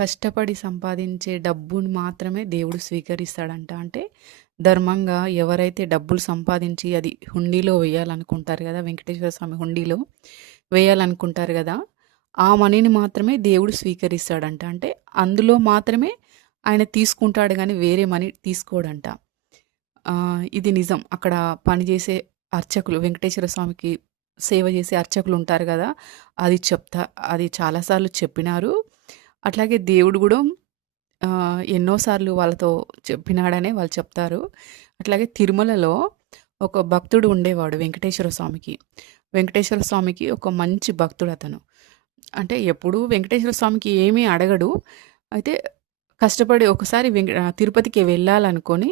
కష్టపడి సంపాదించే డబ్బుని మాత్రమే దేవుడు స్వీకరిస్తాడంట. అంటే ధర్మంగా ఎవరైతే డబ్బులు సంపాదించి అది హుండీలో వేయాలనుకుంటారు గదా! వెంకటేశ్వర స్వామి హుండీలో వేయాలనుకుంటారు గదా! ఆ మనీని మాత్రమే దేవుడు స్వీకరిస్తాడంట. అంటే అందులో మాత్రమే ఆయన తీసుకుంటాడు గానీ వేరే మనీ తీసుకోడంట. ఇది నిజం. అక్కడ పనిజేసే అర్చకులు వెంకటేశ్వర స్వామికి సేవ జేసే అర్చకులుంటారు గదా! అది చెప్తా అది చాలా సార్లు చెప్పినారు. అట్లాగే దేవుడు గూడా ఎన్నో సార్లు వాళ్ళతో చెప్పినాడనే వాళ్ళు చెప్తారు. అట్లాగే తిరుమలలో ఒక భక్తుడు ఉండేవాడు వెంకటేశ్వర స్వామికి. వెంకటేశ్వర స్వామికి ఒక మంచి భక్తుడతను. అంటే ఎప్పుడూ వెంకటేశ్వర స్వామికి ఏమీ అడగడు. అయితే కష్టపడి ఒకసారి తిరుపతికి వెళ్ళాలనుకోని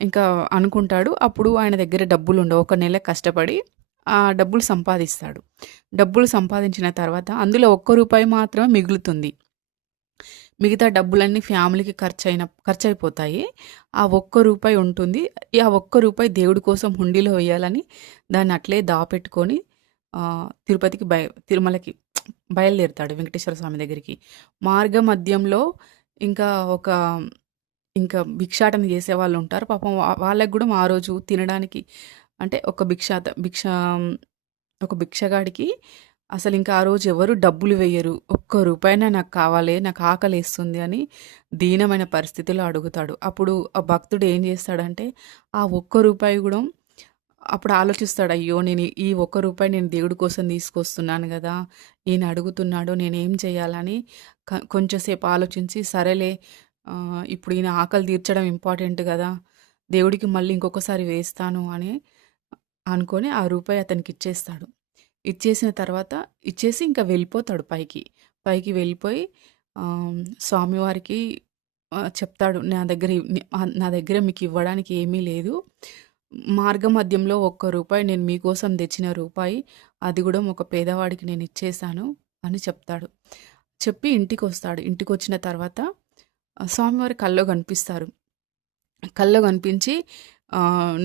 ఇంకా అనుకుంటాడు. అప్పుడు ఆయన దగ్గర డబ్బులుండవు. ఒక నెల కష్టపడి ఆ డబ్బులు సంపాదిస్తాడు. డబ్బులు సంపాదించిన తర్వాత అందులో ఒక్క రూపాయి మాత్రమే మిగులుతుంది. మిగతా డబ్బులన్నీ ఫ్యామిలీకి ఖర్చయిపోతాయి. ఆ ఒక్క రూపాయి ఉంటుంది. ఆ ఒక్క రూపాయి దేవుడి కోసం హుండీలో వేయాలని దాన్ని అట్లే దాపెట్టుకొని తిరుపతికి తిరుమలకి బయలుదేరుతాడు వెంకటేశ్వర స్వామి దగ్గరికి. మార్గ మధ్యంలో ఇంకా ఒక ఇంకా భిక్షాటన చేసేవాళ్ళుంటారు. పాపం వాళ్ళకి గూడా ఆ రోజు తినడానికి అంటే ఒక భిక్షగాడికి అసలింక ఆ రోజు ఎవరు డబ్బులు వెయ్యరు. ఒక్క రూపాయైనా నాకు కావాలి, నాకు ఆకలేస్తుంది అని దీనమైన పరిస్థితిలో అడుగుతాడు. అప్పుడు ఆ భక్తుడు ఏం చేస్తాడంటే, ఆ ఒక్క రూపాయి గూడా అప్పుడు ఆలోచిస్తాడు. అయ్యో! నేను ఈ ఒక్క రూపాయి నేను దేవుడి కోసం తీసుకొస్తున్నాను గదా! ఈయన అడుగుతున్నాడు నేనేం చేయాలని కొంచెం సేపు ఆలోచించి సరేలే ఇప్పుడు ఈయన ఆకలి తీర్చడం ఇంపార్టెంట్ గదా! దేవుడికి మళ్ళీ ఇంకొకసారి వేస్తాను అని అనుకోని ఆ రూపాయి అతనికిచ్చేస్తాడు. ఇచ్చేసిన తర్వాత ఇచ్చేసి ఇంకా వెళ్ళిపోతాడు పైకి. పైకి వెళ్ళిపోయి స్వామివారికి చెప్తాడు. నా దగ్గర మీకివ్వడానికి ఏమీ లేదు. మార్గమధ్యంలో ఒక్క రూపాయి నేను మీకోసం తెచ్చిన రూపాయి, అది గూడా ఒక పేదవాడికి నేనిచ్చేశాను అని చెప్తాడు. చెప్పి ఇంటికొస్తాడు. ఇంటికొచ్చిన తర్వాత స్వామివారు కల్లో కనిపిస్తారు. కల్లో కనిపించి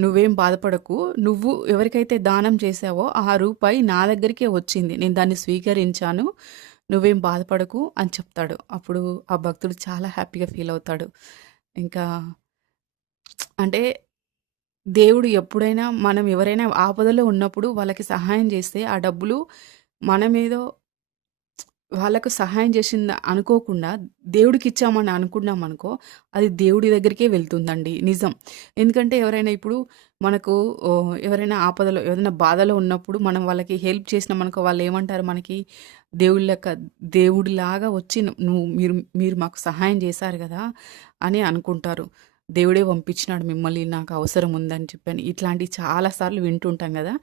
నువ్వేం బాధపడకు. నువ్వు ఎవరికైతే దానం చేశావో ఆ రూపాయి నా దగ్గరికే వచ్చింది. నేను దాన్ని స్వీకరించాను. నువ్వేం బాధపడకు అని చెప్తాడు. అప్పుడు ఆ భక్తుడు చాలా హ్యాపీగా ఫీలవుతాడు. ఇంకా అంటే దేవుడు ఎప్పుడైనా మనం ఎవరైనా ఆపదలో ఉన్నప్పుడు వాళ్ళకి సహాయం చేస్తే ఆ డబ్బులు మనమేదో వాళ్ళకు సహాయం చేసింది అనుకోకుండా దేవుడికిచ్చామని అనుకున్నామనుకో, అది దేవుడి దగ్గరికే వెళ్తుందండి. నిజం. ఎందుకంటే ఎవరైనా ఇప్పుడు మనకు ఎవరైనా ఆపదలో ఏదైనా బాధలో ఉన్నప్పుడు మనం వాళ్ళకి హెల్ప్ చేసినామనుకో వాళ్ళేమంటారు మనకి దేవుడిలాగా వచ్చి మీరు మాకు సహాయం చేశారు గదా! అని అనుకుంటారు. దేవుడే పంపించినాడు మిమ్మల్ని నాకు అవసరం ఉందని చెప్పని. ఇట్లాంటివి చాలా సార్లు వింటుంటాం గదా!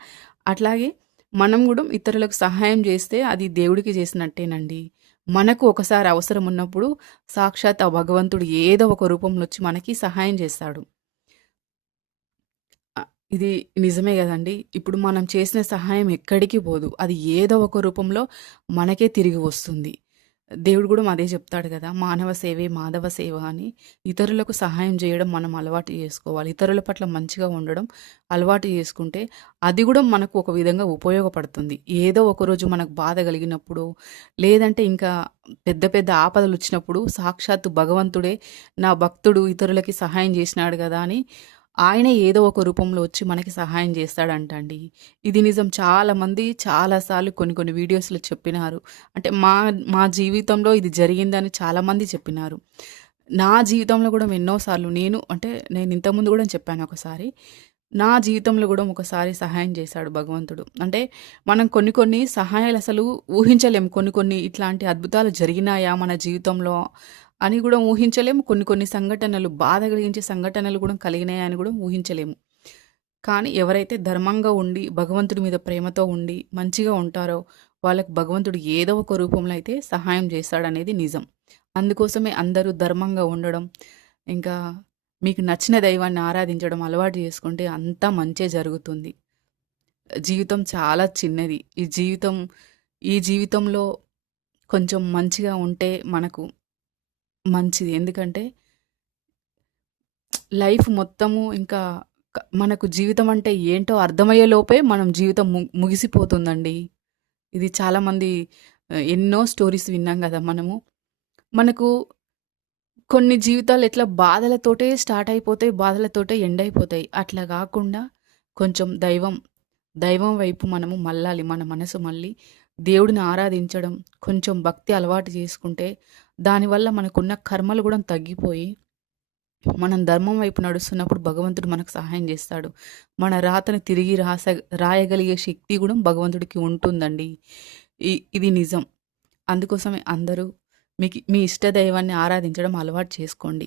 అట్లాగే మనం గూడా ఇతరులకు సహాయం జేస్తే అది దేవుడికి చేసినట్టేనండి. మనకు ఒకసారి అవసరం ఉన్నప్పుడు సాక్షాత్ ఆ భగవంతుడు ఏదో ఒక రూపంలో వచ్చి మనకి సహాయం జేస్తాడు. ఇది నిజమే గదండీ! ఇప్పుడు మనం చేసిన సహాయం ఎక్కడికి పోదు. అది ఏదో ఒక రూపంలో మనకే తిరిగి వస్తుంది. దేవుడు గూడా అదే చెప్తాడు గదా! మానవ సేవే మాధవ సేవ అని. ఇతరులకు సహాయం జేయడం మనం అలవాటు జేసుకోవాలి. ఇతరుల పట్ల మంచిగా ఉండడం అలవాటు చేసుకుంటే, అది గూడా మనకు ఒక విధంగా ఉపయోగపడుతుంది. ఏదో ఒకరోజు మనకు బాధ కలిగినప్పుడు, లేదంటే ఇంకా పెద్ద పెద్ద ఆపదలొచ్చినప్పుడు సాక్షాత్తు భగవంతుడే నా భక్తుడు ఇతరులకి సహాయం జేసినాడు గదా! అని ఆయనే ఏదో ఒక రూపంలో వచ్చి మనకి సహాయం చేస్తాడంట అండి. ఇది నిజం. చాలామంది చాలా సార్లు కొన్ని కొన్ని వీడియోస్‌లో చెప్పినారు. అంటే మా మా జీవితంలో ఇది జరిగిందని చాలామంది చెప్పినారు. నా జీవితంలో కూడా ఎన్నో సార్లు నేను ఇంతకుముందు కూడా చెప్పాను ఒకసారి. నా జీవితంలో కూడా ఒకసారి సహాయం చేశాడు భగవంతుడు. అంటే మనం కొన్ని కొన్ని సహాయాలు అసలు ఊహించలేం. కొన్ని కొన్ని ఇట్లాంటి అద్భుతాలు జరిగినాయా మన జీవితంలో అని కూడా ఊహించలేము. కొన్ని కొన్ని సంఘటనలు బాధ కలిగించే సంఘటనలు కూడా కలిగినాయని కూడా ఊహించలేము. కానీ ఎవరైతే ధర్మంగా ఉండి, భగవంతుడి మీద ప్రేమతో ఉండి, మంచిగా ఉంటారో వాళ్ళకి భగవంతుడు ఏదో ఒక రూపంలో అయితే సహాయం చేస్తాడనేది నిజం. అందుకోసమే అందరూ ధర్మంగా ఉండడం, ఇంకా మీకు నచ్చిన దైవాన్ని ఆరాధించడం అలవాటు చేసుకుంటే అంతా మంచే జరుగుతుంది. జీవితం చాలా చిన్నది. ఈ జీవితంలో కొంచెం మంచిగా ఉంటే మనకు మంచిది. ఎందుకంటే లైఫ్ మొత్తము ఇంకా మనకు జీవితం అంటే ఏంటో అర్థమయ్యే లోపే మనం జీవితం ముగిసిపోతుందండి. ఇది చాలామంది ఎన్నో స్టోరీస్ విన్నాం గదా మనము. మనకు కొన్ని జీవితాలు ఎట్లా బాధలతోటే స్టార్ట్ అయిపోతాయి, బాధలతోటే ఎండ్ అయిపోతాయి. అట్లా గాకుండా కొంచెం దైవం వైపు మనము మళ్ళాలి. మన మనసు మళ్ళీ దేవుడిని ఆరాధించడం, కొంచెం భక్తి అలవాటు చేసుకుంటే, దానివల్ల మనకున్న కర్మలు గూడా తగ్గిపోయి, మనం ధర్మం వైపు నడుస్తున్నప్పుడు భగవంతుడు మనకు సహాయం జేస్తాడు. మన రాతను తిరిగి రాయగలిగే శక్తి గూడా భగవంతుడికి ఉంటుందండి. ఇది నిజం. అందుకోసమే అందరూ మీ ఇష్ట దైవాన్ని ఆరాధించడం అలవాటు చేసుకోండి.